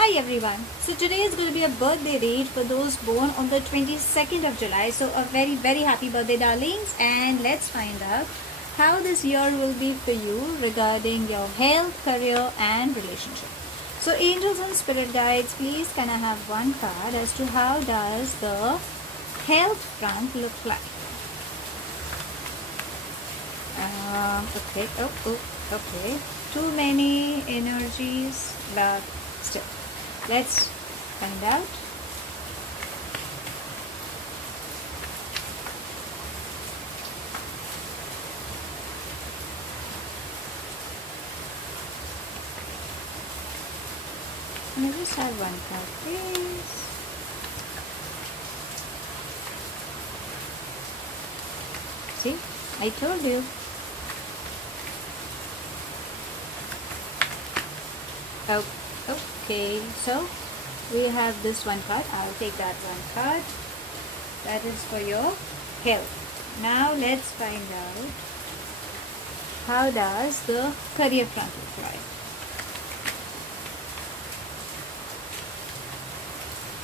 Hi everyone. So today is going to be a birthday read for those born on the 22nd of July. So a very happy birthday darlings, and let's find out how this year will be for you regarding your health, career and relationship. So angels and spirit guides, please can I have one card as to how does the health front look like? Okay. Too many energies, but still. Let's find out. Can I just have one card, please? See, I told you. Oh, okay, so we have this one card. I'll take that one card. That is for your health. Now let's find out how does the career front look like.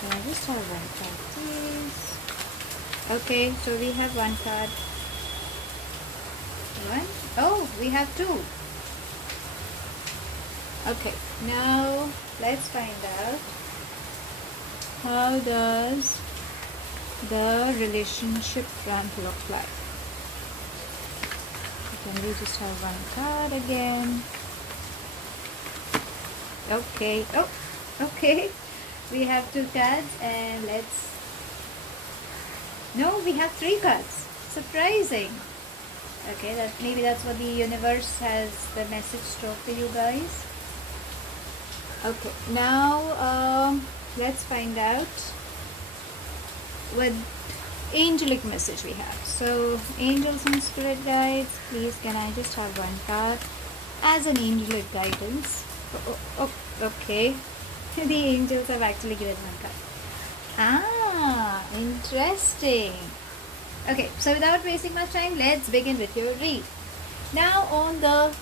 Can I just have one card, please? Okay, so we have one card. One. Oh, we have two. Okay, now let's find out how does the relationship front look like. Can we just have one card again? Okay. Oh, okay. We have two cards, and no, we have three cards. Surprising. Okay, maybe that's what the universe has the message stored for you guys. Okay, now let's find out what angelic message we have. So angels and spirit guides, please can I just have one card as an angelic guidance? Okay. The angels have actually given one card. Ah, interesting. Okay, so without wasting much time, let's begin with your read. Now on the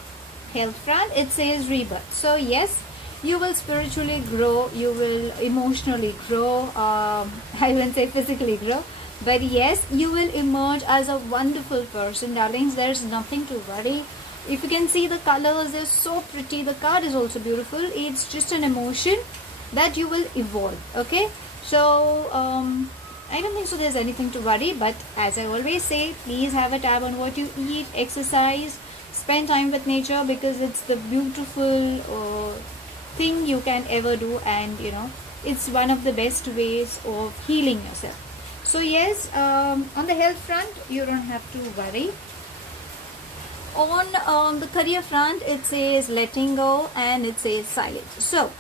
health front, it says rebirth. So yes, you will spiritually grow, you will emotionally grow, I won't say physically grow, but yes, you will emerge as a wonderful person, darlings. There's nothing to worry. If you can see the colors, they're so pretty. The card is also beautiful. It's just an emotion that you will evolve. Okay, so I don't think so there's anything to worry, but as I always say, please have a tab on what you eat, exercise, spend time with nature, because it's the beautiful thing you can ever do, and it's one of the best ways of healing yourself. So yes, on the health front you don't have to worry. On the career front, it says letting go and it says silence. So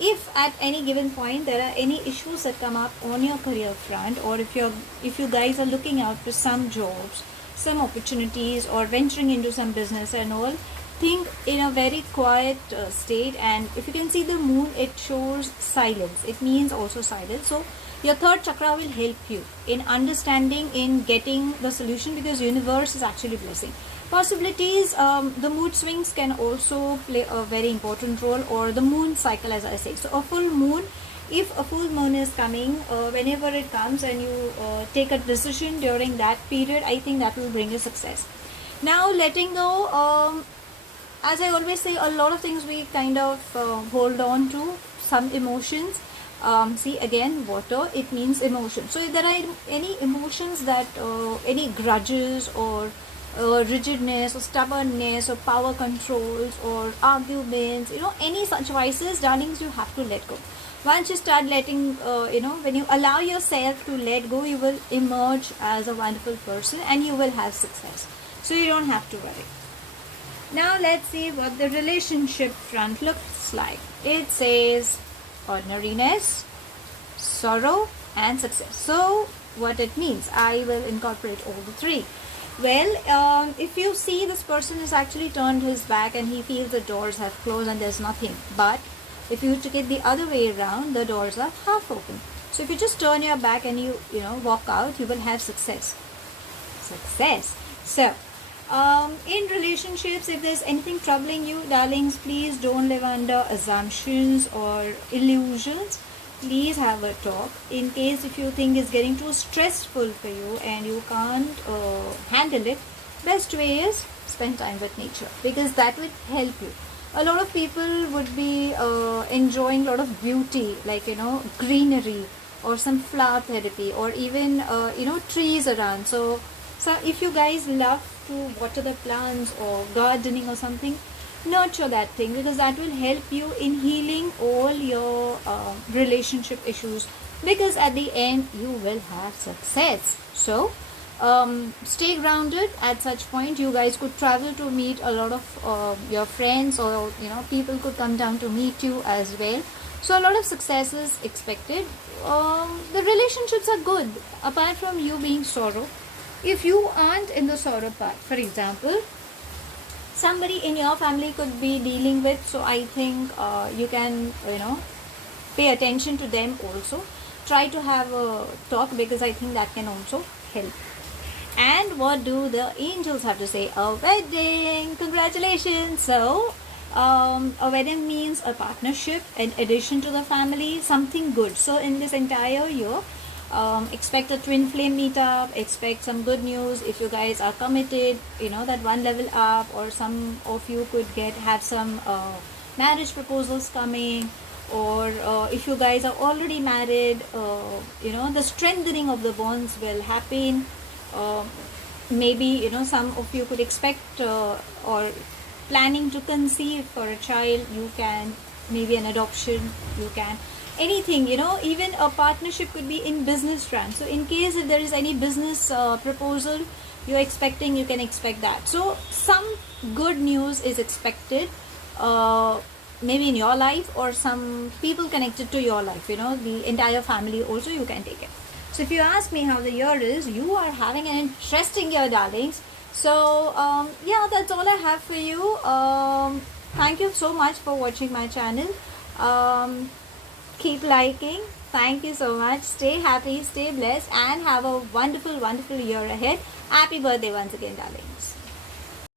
if at any given point there are any issues that come up on your career front, or if you guys are looking out for some jobs, some opportunities, or venturing into some business and all, think in a very quiet state. And if you can see the moon, it shows silence. It means also silence. So your third chakra will help you in understanding, in getting the solution, because universe is actually blessing possibilities. The mood swings can also play a very important role, or the moon cycle, as I say. So a full moon, if a full moon is coming, whenever it comes and you take a decision during that period, I think that will bring you success. Now letting go, as I always say, a lot of things we kind of hold on to, some emotions. See again, water, it means emotion. So if there are any emotions that any grudges or rigidness or stubbornness or power controls or arguments, any such vices, darlings, you have to let go. Once you start letting when you allow yourself to let go, you will emerge as a wonderful person and you will have success. So you don't have to worry. Now let's see what the relationship front looks like. It says ordinariness, sorrow and success. So what it means, I will incorporate all the three. Well, if you see, this person has actually turned his back and he feels the doors have closed and there's nothing. But if you take it the other way around, the doors are half open. So if you just turn your back and you walk out, you will have success. So In relationships, if there's anything troubling you, darlings, please don't live under assumptions or illusions. Please have a talk. In case if you think it's getting too stressful for you and you can't handle it, best way is spend time with nature, because that will help you. A lot of people would be enjoying a lot of beauty, like greenery or some flower therapy, or even trees around. So if you guys love to water the plants or gardening or something, nurture that thing, because that will help you in healing all your relationship issues, because at the end you will have success. So stay grounded. At such point you guys could travel to meet a lot of your friends, or people could come down to meet you as well. So a lot of success is expected. The relationships are good apart from you being sorrow. If you aren't in the sorrow part, for example, somebody in your family could be dealing with, so I think you can pay attention to them also. Try to have a talk, because I think that can also help. And what do the angels have to say? A wedding! Congratulations! So a wedding means a partnership, an addition to the family, something good. So in this entire year, expect a twin flame meetup, expect some good news. If you guys are committed, that one level up, or some of you could have some marriage proposals coming, or if you guys are already married, the strengthening of the bonds will happen. Maybe some of you could expect or planning to conceive for a child. You can, maybe an adoption, you can anything, even a partnership could be in business front. So in case if there is any business proposal you're expecting, you can expect that. So some good news is expected, maybe in your life, or some people connected to your life, the entire family also you can take it. So if you ask me how the year is, you are having an interesting year, darlings. So yeah, that's all I have for you. Thank you so much for watching my channel. Keep liking. Thank you so much. Stay happy, stay blessed, and have a wonderful year ahead. Happy birthday once again, darling.